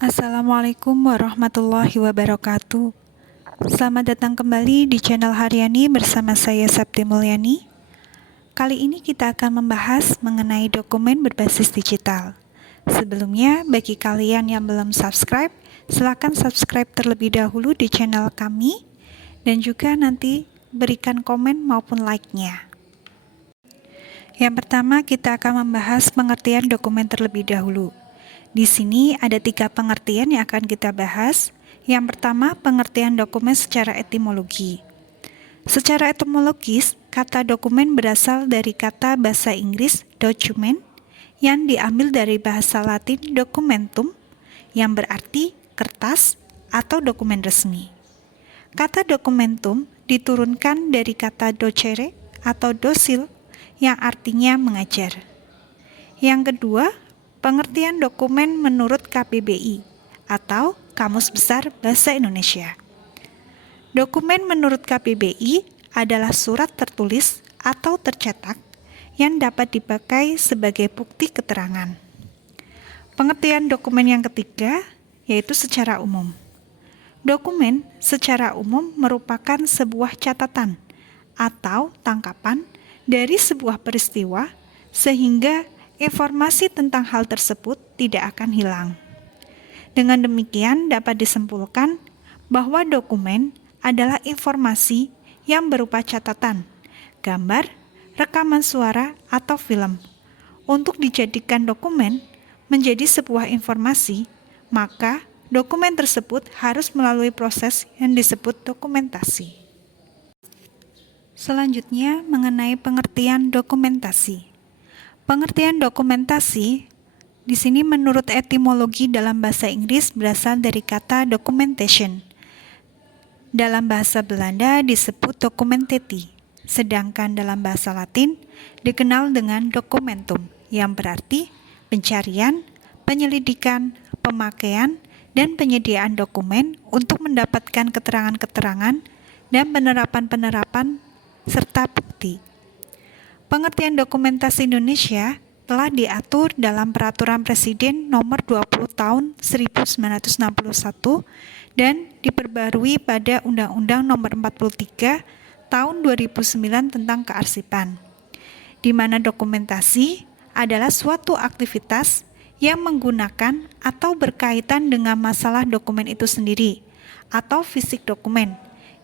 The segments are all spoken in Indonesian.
Assalamualaikum warahmatullahi wabarakatuh. Selamat datang kembali di channel Haryani bersama saya Septi Mulyani. Kali ini kita akan membahas mengenai dokumen berbasis digital. Sebelumnya, bagi kalian yang belum subscribe, silakan subscribe terlebih dahulu di channel kami dan juga nanti berikan komen maupun like-nya. Yang pertama, kita akan membahas pengertian dokumen terlebih dahulu. Di sini ada 3 pengertian yang akan kita bahas. Yang pertama, pengertian dokumen secara etimologi. Secara etimologis, kata dokumen berasal dari kata bahasa Inggris document yang diambil dari bahasa Latin documentum yang berarti kertas atau dokumen resmi. Kata documentum diturunkan dari kata docere atau docil yang artinya mengajar. Yang kedua, pengertian dokumen menurut KBBI atau Kamus Besar Bahasa Indonesia. Dokumen menurut KBBI adalah surat tertulis atau tercetak yang dapat dipakai sebagai bukti keterangan. Pengertian dokumen yang ketiga yaitu secara umum. Dokumen secara umum merupakan sebuah catatan atau tangkapan dari sebuah peristiwa sehingga informasi tentang hal tersebut tidak akan hilang. Dengan demikian dapat disimpulkan bahwa dokumen adalah informasi yang berupa catatan, gambar, rekaman suara, atau film. Untuk dijadikan dokumen menjadi sebuah informasi, maka dokumen tersebut harus melalui proses yang disebut dokumentasi. Selanjutnya mengenai pengertian dokumentasi. Pengertian dokumentasi di sini menurut etimologi dalam bahasa Inggris berasal dari kata documentation. Dalam bahasa Belanda disebut documentati, sedangkan dalam bahasa Latin dikenal dengan documentum yang berarti pencarian, penyelidikan, pemakaian, dan penyediaan dokumen untuk mendapatkan keterangan-keterangan dan penerapan-penerapan serta bukti. Pengertian dokumentasi Indonesia telah diatur dalam Peraturan Presiden Nomor 20 Tahun 1961 dan diperbarui pada Undang-Undang Nomor 43 Tahun 2009 tentang kearsipan, di mana dokumentasi adalah suatu aktivitas yang menggunakan atau berkaitan dengan masalah dokumen itu sendiri atau fisik dokumen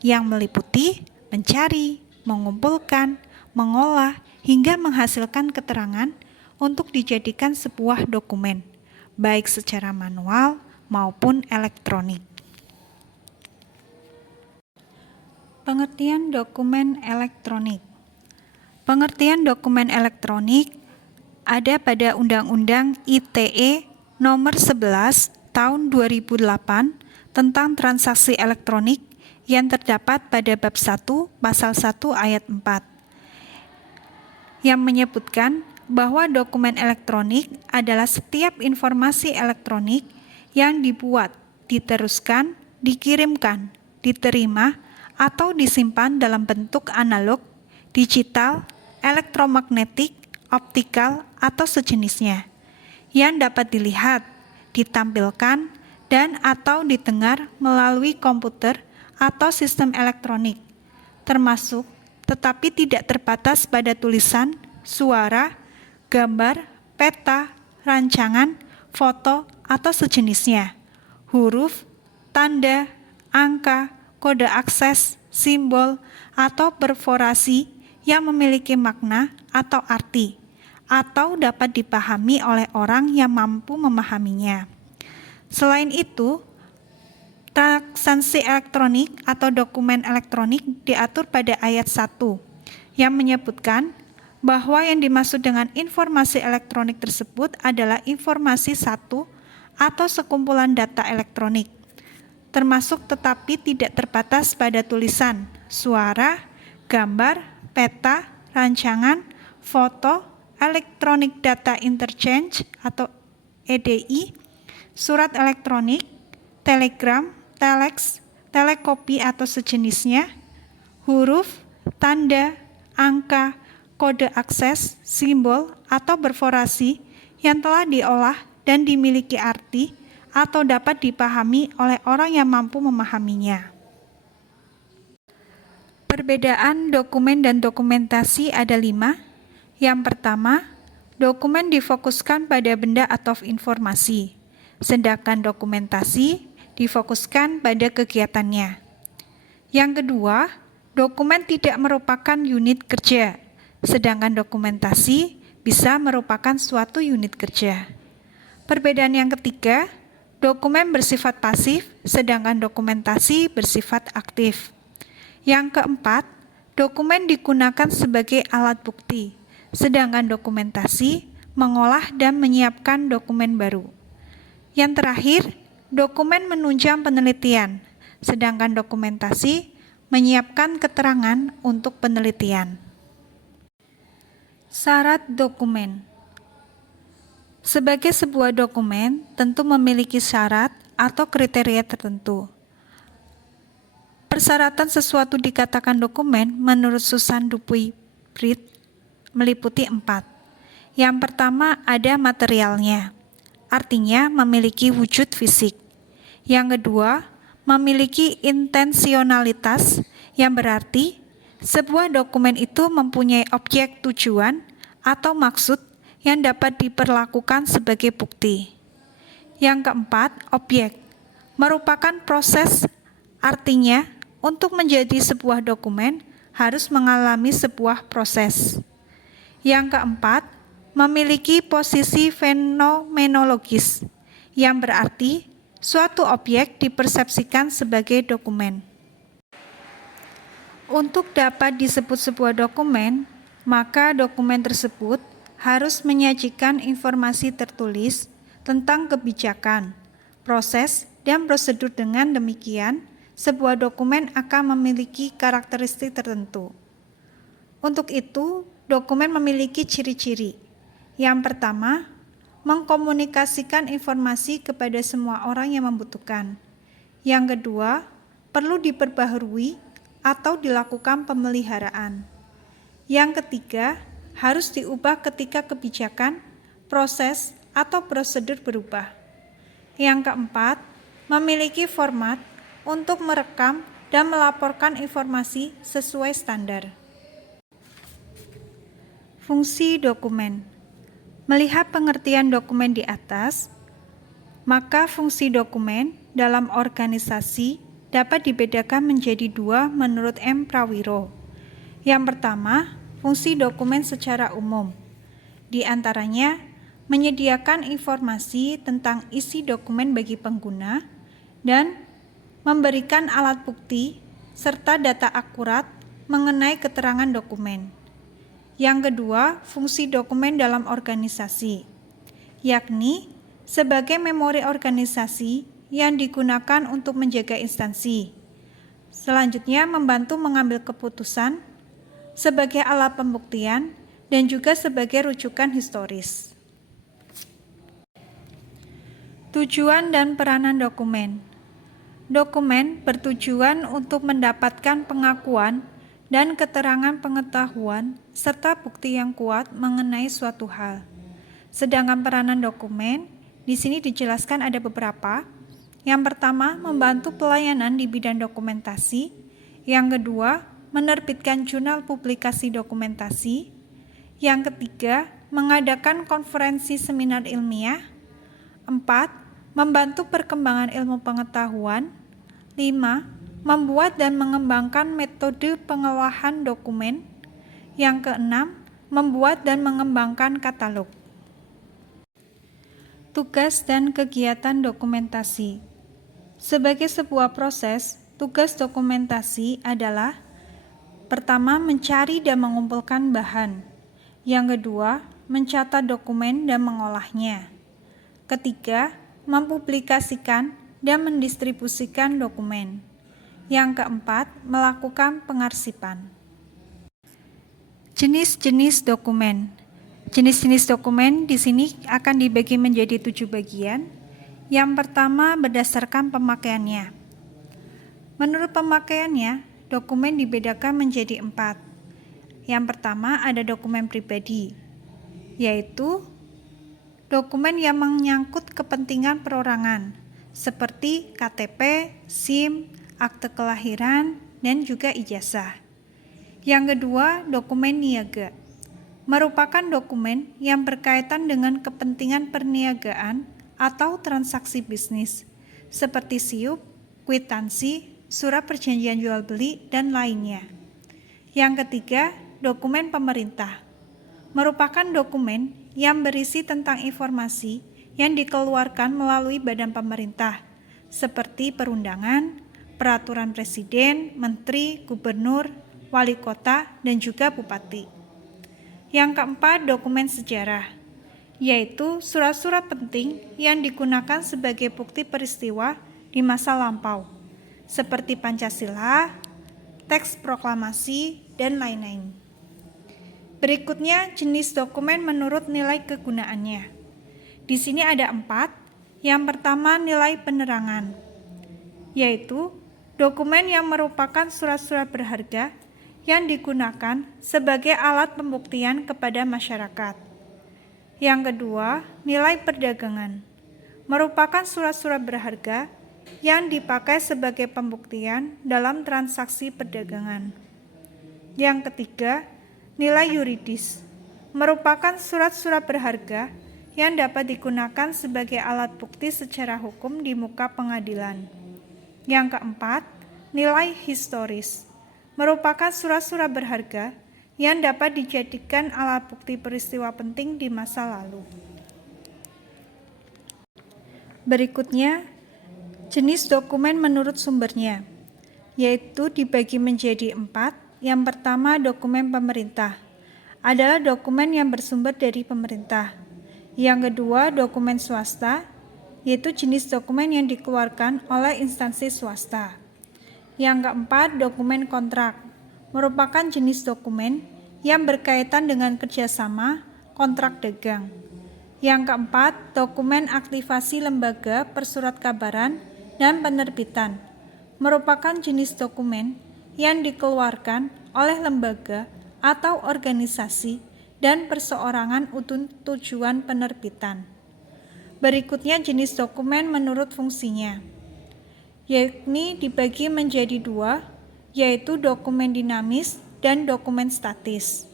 yang meliputi mencari, mengumpulkan, mengolah, hingga menghasilkan keterangan untuk dijadikan sebuah dokumen, baik secara manual maupun elektronik. Pengertian dokumen elektronik. Pengertian dokumen elektronik ada pada Undang-Undang ITE Nomor 11 Tahun 2008 tentang transaksi elektronik yang terdapat pada bab 1 pasal 1 ayat 4. Yang menyebutkan bahwa dokumen elektronik adalah setiap informasi elektronik yang dibuat, diteruskan, dikirimkan, diterima, atau disimpan dalam bentuk analog, digital, elektromagnetik, optikal, atau sejenisnya, yang dapat dilihat, ditampilkan, dan atau didengar melalui komputer atau sistem elektronik, termasuk tetapi tidak terbatas pada tulisan, suara, gambar, peta, rancangan, foto, atau sejenisnya, huruf, tanda, angka, kode akses, simbol, atau perforasi yang memiliki makna atau arti, atau dapat dipahami oleh orang yang mampu memahaminya. Selain itu, transaksi elektronik atau dokumen elektronik diatur pada ayat 1 yang menyebutkan bahwa yang dimaksud dengan informasi elektronik tersebut adalah informasi satu atau sekumpulan data elektronik, termasuk tetapi tidak terbatas pada tulisan, suara, gambar, peta, rancangan, foto, electronic data interchange atau EDI, surat elektronik, telegram, telex, telekopi atau sejenisnya, huruf, tanda, angka, kode akses, simbol, atau perforasi yang telah diolah dan dimiliki arti atau dapat dipahami oleh orang yang mampu memahaminya. Perbedaan dokumen dan dokumentasi ada 5. Yang pertama, dokumen difokuskan pada benda atau informasi, sedangkan dokumentasi difokuskan pada kegiatannya. Yang kedua, dokumen tidak merupakan unit kerja, sedangkan dokumentasi bisa merupakan suatu unit kerja. Perbedaan yang ketiga, dokumen bersifat pasif, sedangkan dokumentasi bersifat aktif. Yang keempat, dokumen digunakan sebagai alat bukti, sedangkan dokumentasi mengolah dan menyiapkan dokumen baru. Yang terakhir, dokumen menunjang penelitian, sedangkan dokumentasi menyiapkan keterangan untuk penelitian. Syarat dokumen. Sebagai sebuah dokumen, tentu memiliki syarat atau kriteria tertentu. Persyaratan sesuatu dikatakan dokumen menurut Susan Dupuy-Briggs meliputi 4. Yang pertama ada materialnya, artinya memiliki wujud fisik. Yang kedua, memiliki intensionalitas, yang berarti sebuah dokumen itu mempunyai objek tujuan atau maksud yang dapat diperlakukan sebagai bukti. Yang keempat, objek merupakan proses, artinya untuk menjadi sebuah dokumen harus mengalami sebuah proses. Yang keempat, memiliki posisi fenomenologis, yang berarti suatu objek dipersepsikan sebagai dokumen. Untuk dapat disebut sebuah dokumen, maka dokumen tersebut harus menyajikan informasi tertulis tentang kebijakan, proses, dan prosedur. Dengan demikian, sebuah dokumen akan memiliki karakteristik tertentu. Untuk itu, dokumen memiliki ciri-ciri. Yang pertama, mengkomunikasikan informasi kepada semua orang yang membutuhkan. Yang kedua, perlu diperbaharui atau dilakukan pemeliharaan. Yang ketiga, harus diubah ketika kebijakan, proses, atau prosedur berubah. Yang keempat, memiliki format untuk merekam dan melaporkan informasi sesuai standar. Fungsi dokumen. Melihat pengertian dokumen di atas, maka fungsi dokumen dalam organisasi dapat dibedakan menjadi 2 menurut M. Prawiro. Yang pertama, fungsi dokumen secara umum. Di antaranya, menyediakan informasi tentang isi dokumen bagi pengguna dan memberikan alat bukti serta data akurat mengenai keterangan dokumen. Yang kedua, fungsi dokumen dalam organisasi, yakni sebagai memori organisasi yang digunakan untuk menjaga instansi. Selanjutnya, membantu mengambil keputusan sebagai alat pembuktian dan juga sebagai rujukan historis. Tujuan dan peranan dokumen. Dokumen bertujuan untuk mendapatkan pengakuan dan keterangan pengetahuan serta bukti yang kuat mengenai suatu hal. Sedangkan peranan dokumen di sini dijelaskan ada beberapa. Yang pertama, membantu pelayanan di bidang dokumentasi. Yang kedua, menerbitkan jurnal publikasi dokumentasi. Yang ketiga, mengadakan konferensi seminar ilmiah. 4. Membantu perkembangan ilmu pengetahuan. 5. Membuat dan mengembangkan metode pengolahan dokumen. Yang keenam, membuat dan mengembangkan katalog. Tugas dan kegiatan dokumentasi. Sebagai sebuah proses, tugas dokumentasi adalah: pertama, mencari dan mengumpulkan bahan. Yang kedua, mencatat dokumen dan mengolahnya. Ketiga, mempublikasikan dan mendistribusikan dokumen. Yang keempat, melakukan pengarsipan. Jenis-jenis dokumen. Jenis-jenis dokumen di sini akan dibagi menjadi 7 bagian. Yang pertama, berdasarkan pemakaiannya. Menurut pemakaiannya, dokumen dibedakan menjadi 4. Yang pertama ada dokumen pribadi, yaitu dokumen yang menyangkut kepentingan perorangan, seperti KTP, SIM, akte kelahiran, dan juga ijazah. Yang kedua, dokumen niaga. Merupakan dokumen yang berkaitan dengan kepentingan perniagaan atau transaksi bisnis, seperti SIUP, kwitansi, surat perjanjian jual beli, dan lainnya. Yang ketiga, dokumen pemerintah. Merupakan dokumen yang berisi tentang informasi yang dikeluarkan melalui badan pemerintah, seperti perundangan, peraturan presiden, menteri, gubernur, wali kota, dan juga bupati. Yang keempat, dokumen sejarah, yaitu surat-surat penting yang digunakan sebagai bukti peristiwa di masa lampau, seperti Pancasila, teks proklamasi, dan lain-lain. Berikutnya, jenis dokumen menurut nilai kegunaannya. Di sini ada 4. Yang pertama, nilai penerangan, yaitu dokumen yang merupakan surat-surat berharga yang digunakan sebagai alat pembuktian kepada masyarakat. Yang kedua, nilai perdagangan, merupakan surat-surat berharga yang dipakai sebagai pembuktian dalam transaksi perdagangan. Yang ketiga, nilai yuridis, merupakan surat-surat berharga yang dapat digunakan sebagai alat bukti secara hukum di muka pengadilan. Yang keempat, nilai historis, merupakan surat-surat berharga yang dapat dijadikan alat bukti peristiwa penting di masa lalu. Berikutnya, jenis dokumen menurut sumbernya, yaitu dibagi menjadi 4. Yang pertama, dokumen pemerintah, adalah dokumen yang bersumber dari pemerintah. Yang kedua, dokumen swasta, yaitu jenis dokumen yang dikeluarkan oleh instansi swasta. Yang keempat, dokumen kontrak, merupakan jenis dokumen yang berkaitan dengan kerjasama kontrak dagang. Yang keempat, dokumen aktivasi lembaga persurat kabaran dan penerbitan, merupakan jenis dokumen yang dikeluarkan oleh lembaga atau organisasi dan perseorangan untuk tujuan penerbitan. Berikutnya, jenis dokumen menurut fungsinya, yakni dibagi menjadi 2, yaitu dokumen dinamis dan dokumen statis.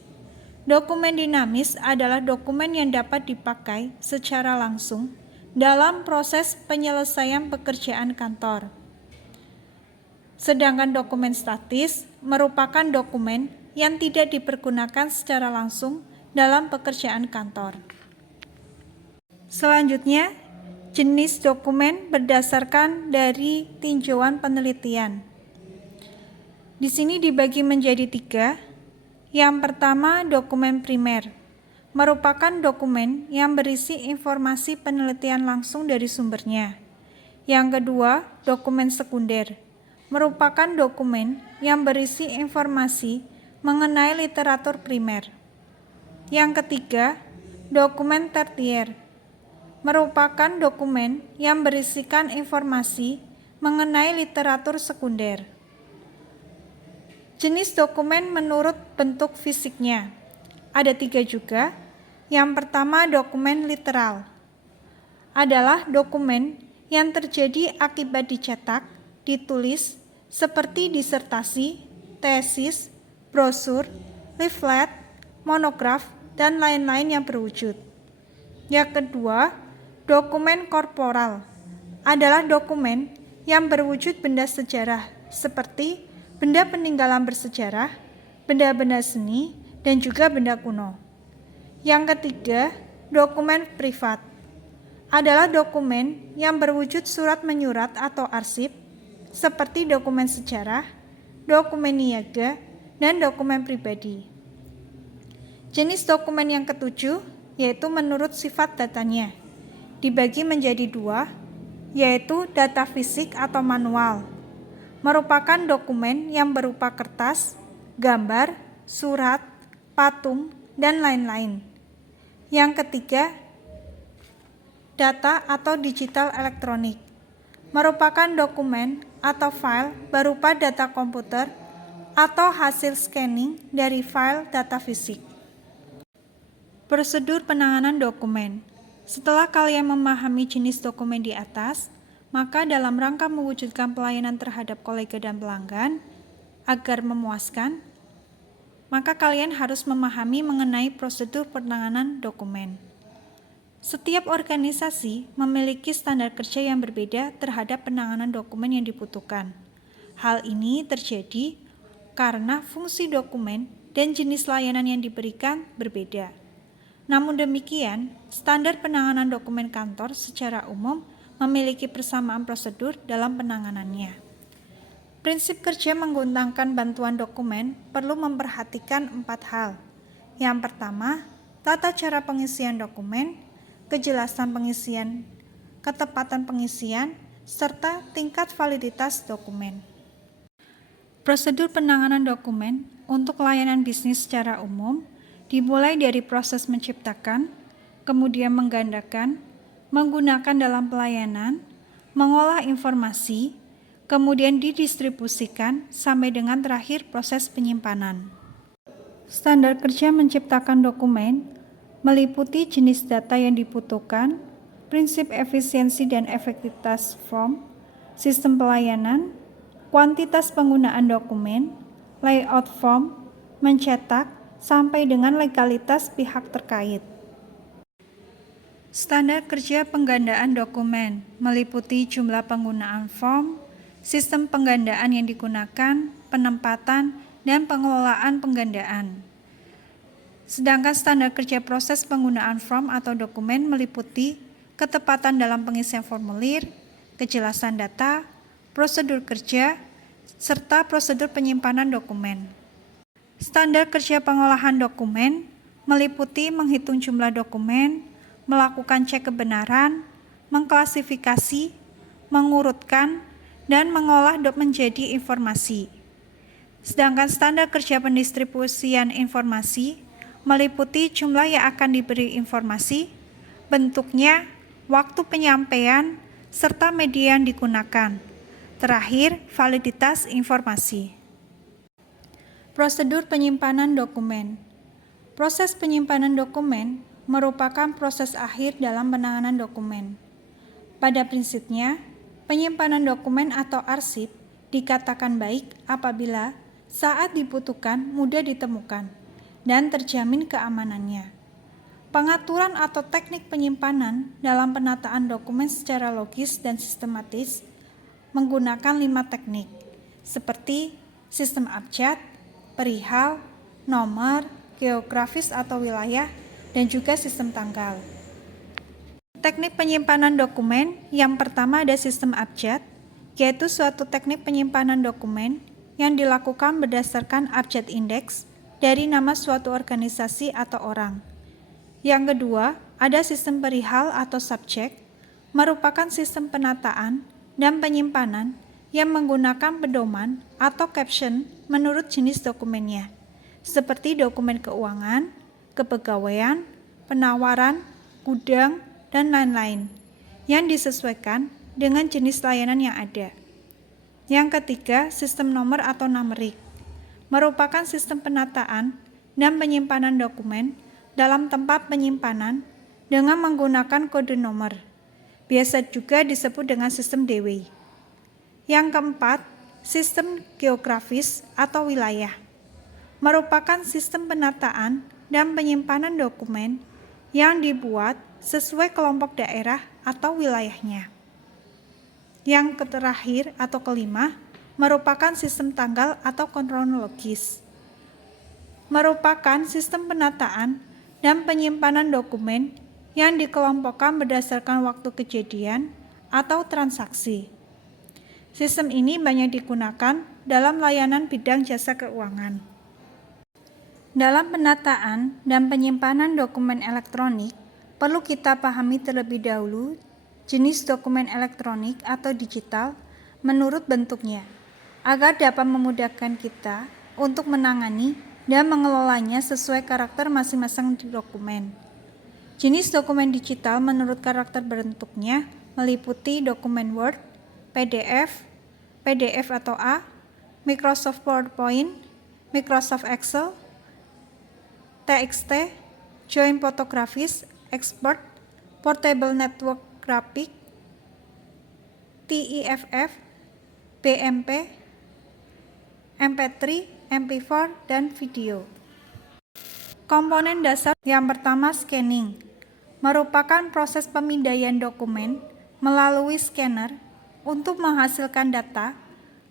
Dokumen dinamis adalah dokumen yang dapat dipakai secara langsung dalam proses penyelesaian pekerjaan kantor. Sedangkan dokumen statis merupakan dokumen yang tidak dipergunakan secara langsung dalam pekerjaan kantor. Selanjutnya, jenis dokumen berdasarkan dari tinjauan penelitian. Di sini dibagi menjadi 3. Yang pertama, dokumen primer, merupakan dokumen yang berisi informasi penelitian langsung dari sumbernya. Yang kedua, dokumen sekunder, merupakan dokumen yang berisi informasi mengenai literatur primer. Yang ketiga, dokumen tertier, merupakan dokumen yang berisikan informasi mengenai literatur sekunder. Jenis dokumen menurut bentuk fisiknya, ada 3 juga. Yang pertama, dokumen literal, adalah dokumen yang terjadi akibat dicetak, ditulis, seperti disertasi, tesis, brosur, leaflet, monograf, dan lain-lain yang berwujud. Yang kedua, dokumen korporal, adalah dokumen yang berwujud benda sejarah, seperti benda peninggalan bersejarah, benda-benda seni, dan juga benda kuno. Yang ketiga, dokumen privat, adalah dokumen yang berwujud surat menyurat atau arsip, seperti dokumen sejarah, dokumen niaga, dan dokumen pribadi. Jenis dokumen yang ketujuh, yaitu menurut sifat datanya, dibagi menjadi 2, yaitu data fisik atau manual, merupakan dokumen yang berupa kertas, gambar, surat, patung, dan lain-lain. Yang ketiga, data atau digital elektronik, merupakan dokumen atau file berupa data komputer atau hasil scanning dari file data fisik. Prosedur penanganan dokumen. Setelah kalian memahami jenis dokumen di atas, Maka dalam rangka mewujudkan pelayanan terhadap kolega dan pelanggan agar memuaskan, maka kalian harus memahami mengenai prosedur penanganan dokumen. Setiap organisasi memiliki standar kerja yang berbeda terhadap penanganan dokumen yang dibutuhkan. Hal ini terjadi karena fungsi dokumen dan jenis layanan yang diberikan berbeda. Namun demikian, standar penanganan dokumen kantor secara umum memiliki persamaan prosedur dalam penanganannya. Prinsip kerja menggunakan bantuan dokumen perlu memperhatikan 4 hal. Yang pertama, tata cara pengisian dokumen, kejelasan pengisian, ketepatan pengisian, serta tingkat validitas dokumen. Prosedur penanganan dokumen untuk layanan bisnis secara umum dimulai dari proses menciptakan, kemudian menggandakan, menggunakan dalam pelayanan, mengolah informasi, kemudian didistribusikan sampai dengan terakhir proses penyimpanan. Standar kerja menciptakan dokumen meliputi jenis data yang dibutuhkan, prinsip efisiensi dan efektivitas form, sistem pelayanan, kuantitas penggunaan dokumen, layout form, mencetak, sampai dengan legalitas pihak terkait. Standar kerja penggandaan dokumen meliputi jumlah penggunaan form, sistem penggandaan yang digunakan, penempatan, dan pengelolaan penggandaan. Sedangkan standar kerja proses penggunaan form atau dokumen meliputi ketepatan dalam pengisian formulir, kejelasan data, prosedur kerja, serta prosedur penyimpanan dokumen. Standar kerja pengolahan dokumen meliputi menghitung jumlah dokumen, melakukan cek kebenaran, mengklasifikasi, mengurutkan, dan mengolah menjadi informasi. Sedangkan standar kerja pendistribusian informasi meliputi jumlah yang akan diberi informasi, bentuknya, waktu penyampaian, serta media yang digunakan. Terakhir, validitas informasi. Prosedur penyimpanan dokumen. Proses penyimpanan dokumen merupakan proses akhir dalam penanganan dokumen. Pada prinsipnya, penyimpanan dokumen atau arsip dikatakan baik apabila saat dibutuhkan mudah ditemukan dan terjamin keamanannya. Pengaturan atau teknik penyimpanan dalam penataan dokumen secara logis dan sistematis menggunakan 5 teknik, seperti sistem abjad, perihal, nomor, geografis atau wilayah, dan juga sistem tanggal. Teknik penyimpanan dokumen yang pertama ada sistem abjad, yaitu suatu teknik penyimpanan dokumen yang dilakukan berdasarkan abjad indeks dari nama suatu organisasi atau orang. Yang kedua, ada sistem perihal atau subjek, merupakan sistem penataan dan penyimpanan yang menggunakan pedoman atau caption menurut jenis dokumennya, seperti dokumen keuangan, kepegawaian, penawaran, gudang, dan lain-lain, yang disesuaikan dengan jenis layanan yang ada. Yang ketiga, sistem nomor atau numerik, merupakan sistem penataan dan penyimpanan dokumen dalam tempat penyimpanan dengan menggunakan kode nomor, biasa juga disebut dengan sistem DW. Yang keempat, sistem geografis atau wilayah, merupakan sistem penataan dan penyimpanan dokumen yang dibuat sesuai kelompok daerah atau wilayahnya. Yang terakhir atau kelima, merupakan sistem tanggal atau kronologis, merupakan sistem penataan dan penyimpanan dokumen yang dikelompokkan berdasarkan waktu kejadian atau transaksi. Sistem ini banyak digunakan dalam layanan bidang jasa keuangan. Dalam penataan dan penyimpanan dokumen elektronik, perlu kita pahami terlebih dahulu jenis dokumen elektronik atau digital menurut bentuknya, agar dapat memudahkan kita untuk menangani dan mengelolanya sesuai karakter masing-masing dokumen. Jenis dokumen digital menurut karakter bentuknya meliputi dokumen Word, PDF, PDF atau A, Microsoft PowerPoint, Microsoft Excel, TXT, join fotografis, export, portable network graphic, TIFF, BMP, MP3, MP4, dan video. Komponen dasar yang pertama, scanning, merupakan proses pemindaian dokumen melalui scanner untuk menghasilkan data,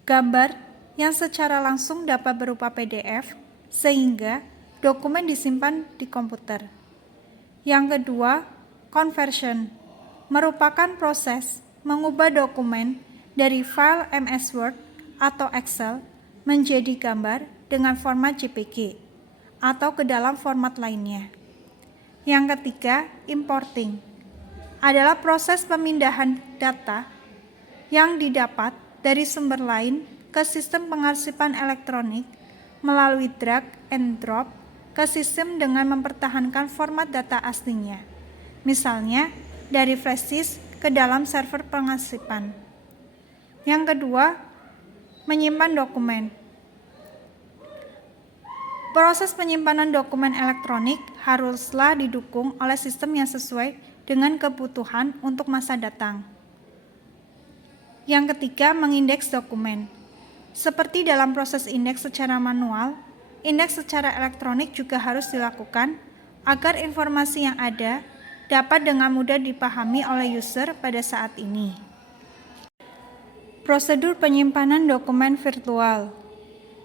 gambar yang secara langsung dapat berupa PDF, sehingga dokumen disimpan di komputer. Yang kedua, conversion, merupakan proses mengubah dokumen dari file MS Word atau Excel menjadi gambar dengan format JPG atau ke dalam format lainnya. Yang ketiga, importing, adalah proses pemindahan data yang didapat dari sumber lain ke sistem pengarsipan elektronik melalui drag and drop ke sistem dengan mempertahankan format data aslinya. Misalnya, dari flash disk ke dalam server pengarsipan. Yang kedua, menyimpan dokumen. Proses penyimpanan dokumen elektronik haruslah didukung oleh sistem yang sesuai dengan kebutuhan untuk masa datang. Yang ketiga, mengindeks dokumen. Seperti dalam proses indeks secara manual, indeks secara elektronik juga harus dilakukan agar informasi yang ada dapat dengan mudah dipahami oleh user pada saat ini. Prosedur penyimpanan dokumen virtual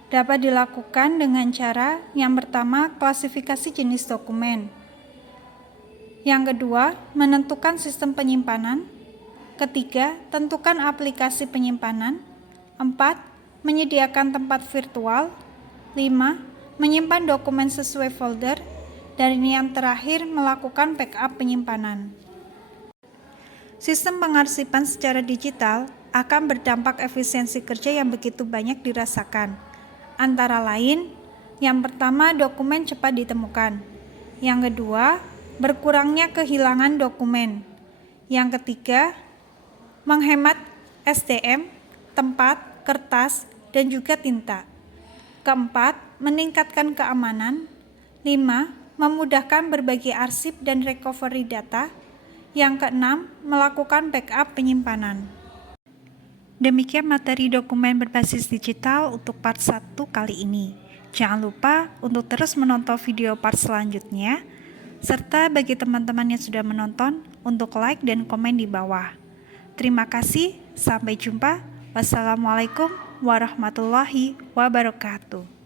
dapat dilakukan dengan cara yang pertama, klasifikasi jenis dokumen. Yang kedua, menentukan sistem penyimpanan. Ketiga, tentukan aplikasi penyimpanan. 4. Menyediakan tempat virtual. 5. Menyimpan dokumen sesuai folder. Dan yang terakhir, melakukan backup penyimpanan. Sistem pengarsipan secara digital akan berdampak efisiensi kerja yang begitu banyak dirasakan. Antara lain, yang pertama, dokumen cepat ditemukan. Yang kedua, berkurangnya kehilangan dokumen. Yang ketiga, menghemat SDM, tempat, kertas, dan juga tinta. Keempat, meningkatkan keamanan. 5. Memudahkan berbagi arsip dan recovery data. Yang keenam, melakukan backup penyimpanan. Demikian materi dokumen berbasis digital untuk part 1 kali ini. Jangan lupa untuk terus menonton video part selanjutnya, serta bagi teman-teman yang sudah menonton untuk like dan komen di bawah. Terima kasih, sampai jumpa. Wassalamualaikum warahmatullahi wabarakatuh.